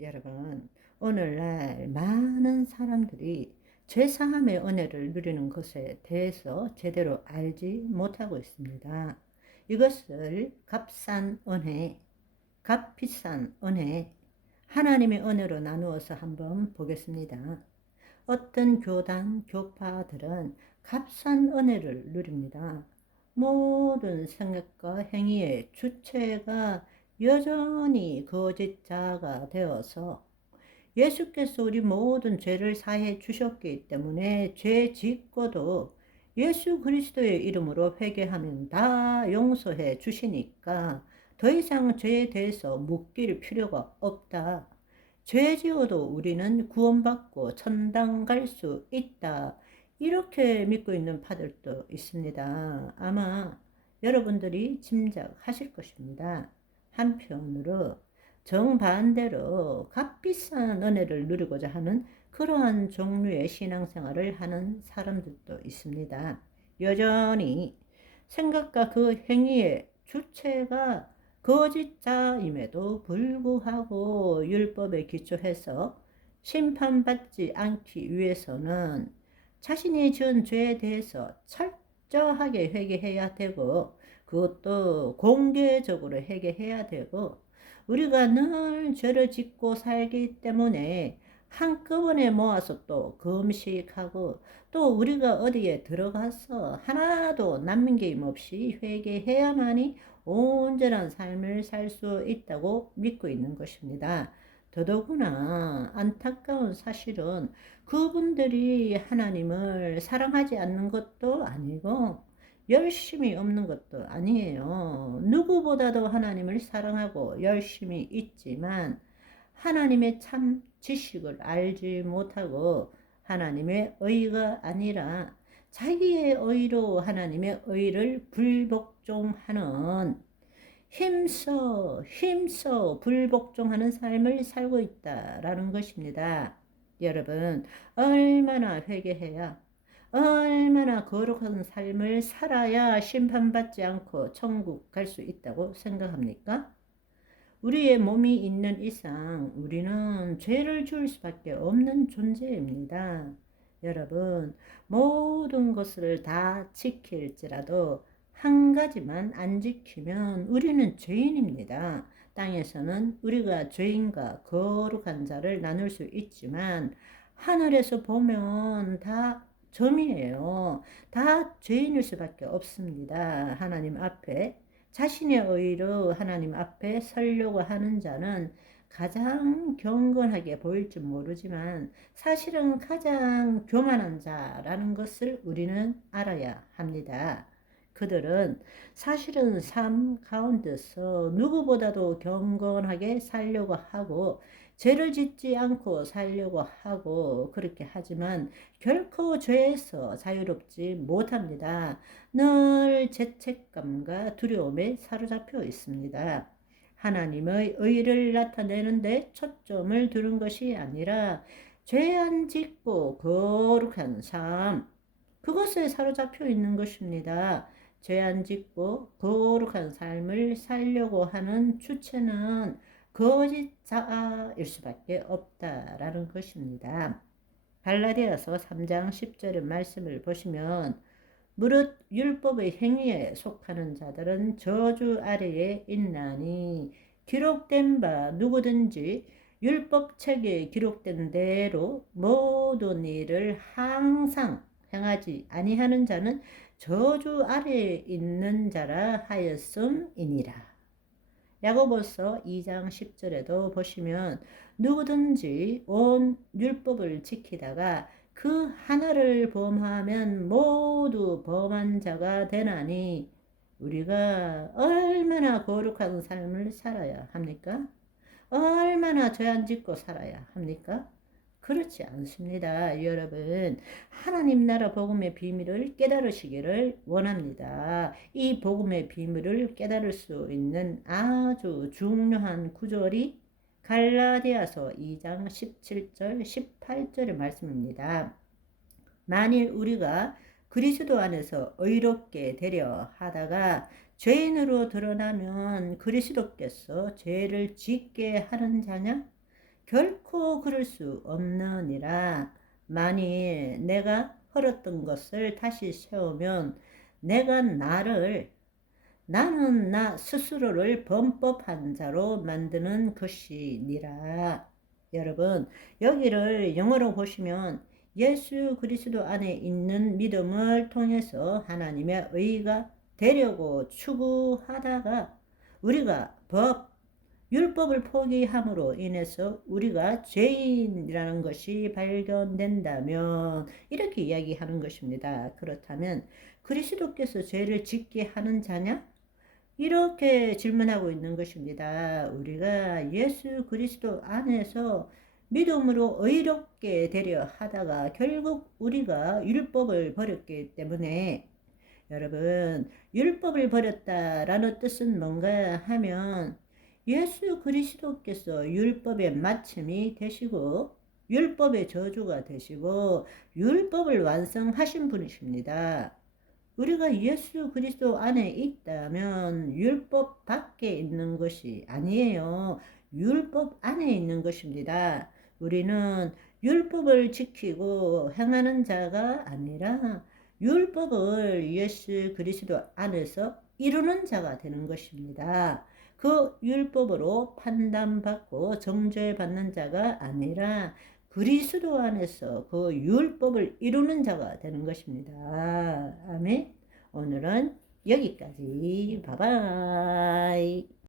여러분, 오늘날 많은 사람들이 죄사함의 은혜를 누리는 것에 대해서 제대로 알지 못하고 있습니다. 이것을 값싼 은혜, 값비싼 은혜, 하나님의 은혜로 나누어서 한번 보겠습니다. 어떤 교단, 교파들은 값싼 은혜를 누립니다. 모든 생각과 행위의 주체가 여전히 거짓자가 되어서 예수께서 우리 모든 죄를 사해 주셨기 때문에 죄 짓고도 예수 그리스도의 이름으로 회개하면 다 용서해 주시니까 더 이상 죄에 대해서 묻길 필요가 없다. 죄 지어도 우리는 구원받고 천당 갈 수 있다. 이렇게 믿고 있는 파들도 있습니다. 아마 여러분들이 짐작하실 것입니다. 한편으로 정반대로 값비싼 은혜를 누리고자 하는 그러한 종류의 신앙생활을 하는 사람들도 있습니다. 여전히 생각과 그 행위의 주체가 거짓자임에도 불구하고 율법에 기초해서 심판받지 않기 위해서는 자신이 지은 죄에 대해서 철저하게 회개해야 되고, 그것도 공개적으로 회개해야 되고, 우리가 늘 죄를 짓고 살기 때문에 한꺼번에 모아서 또 금식하고, 또 우리가 어디에 들어가서 하나도 남김 없이 회개해야만이 온전한 삶을 살 수 있다고 믿고 있는 것입니다. 더더구나 안타까운 사실은 그분들이 하나님을 사랑하지 않는 것도 아니고 열심이 없는 것도 아니에요. 누구보다도 하나님을 사랑하고 열심히 있지만 하나님의 참 지식을 알지 못하고 하나님의 의가 아니라 자기의 의로 하나님의 의를 불복종하는, 힘써 불복종하는 삶을 살고 있다라는 것입니다. 여러분, 얼마나 회개해야, 얼마나 거룩한 삶을 살아야 심판받지 않고 천국 갈 수 있다고 생각합니까? 우리의 몸이 있는 이상 우리는 죄를 지을 수밖에 없는 존재입니다. 여러분, 모든 것을 다 지킬지라도 한 가지만 안 지키면 우리는 죄인입니다. 땅에서는 우리가 죄인과 거룩한 자를 나눌 수 있지만 하늘에서 보면 다 점이에요. 다 죄인일 수밖에 없습니다. 하나님 앞에 자신의 의로 하나님 앞에 서려고 하는 자는 가장 경건하게 보일지 모르지만 사실은 가장 교만한 자라는 것을 우리는 알아야 합니다. 그들은 사실은 삶 가운데서 누구보다도 경건하게 살려고 하고 죄를 짓지 않고 살려고 하고 그렇게 하지만 결코 죄에서 자유롭지 못합니다. 늘 죄책감과 두려움에 사로잡혀 있습니다. 하나님의 의를 나타내는데 초점을 두는 것이 아니라 죄 안 짓고 거룩한 삶, 그것에 사로잡혀 있는 것입니다. 죄 안 짓고 거룩한 삶을 살려고 하는 주체는 거짓자일 수밖에 없다라는 것입니다. 갈라디아서 3장 10절의 말씀을 보시면 무릇 율법의 행위에 속하는 자들은 저주 아래에 있나니 기록된 바 누구든지 율법책에 기록된 대로 모든 일을 항상 행하지 아니하는 자는 저주 아래에 있는 자라 하였음이니라. 야고보서 2장 10절에도 보시면 누구든지 온 율법을 지키다가 그 하나를 범하면 모두 범한 자가 되나니, 우리가 얼마나 거룩한 삶을 살아야 합니까? 얼마나 죄 안 짓고 살아야 합니까? 그렇지 않습니다. 여러분, 하나님 나라 복음의 비밀을 깨달으시기를 원합니다. 이 복음의 비밀을 깨달을 수 있는 아주 중요한 구절이 갈라디아서 2장 17절 18절의 말씀입니다. 만일 우리가 그리스도 안에서 의롭게 되려 하다가 죄인으로 드러나면 그리스도께서 죄를 짓게 하는 자냐? 결코 그럴 수 없느니라. 만일 내가 헐었던 것을 다시 세우면 내가 나는 나 스스로를 범법한 자로 만드는 것이니라. 여러분, 여기를 영어로 보시면 예수 그리스도 안에 있는 믿음을 통해서 하나님의 의가 되려고 추구하다가 우리가 율법을 포기함으로 인해서 우리가 죄인이라는 것이 발견된다면 이렇게 이야기하는 것입니다. 그렇다면 그리스도께서 죄를 짓게 하는 자냐? 이렇게 질문하고 있는 것입니다. 우리가 예수 그리스도 안에서 믿음으로 의롭게 되려 하다가 결국 우리가 율법을 버렸기 때문에 여러분, 율법을 버렸다라는 뜻은 뭔가 하면 예수 그리스도께서 율법의 마침이 되시고 율법의 저주가 되시고 율법을 완성하신 분이십니다. 우리가 예수 그리스도 안에 있다면 율법 밖에 있는 것이 아니에요. 율법 안에 있는 것입니다. 우리는 율법을 지키고 행하는 자가 아니라 율법을 예수 그리스도 안에서 이루는 자가 되는 것입니다. 그 율법으로 판단받고 정죄받는 자가 아니라 그리스도 안에서 그 율법을 이루는 자가 되는 것입니다. 아멘. 오늘은 여기까지. 바이바이.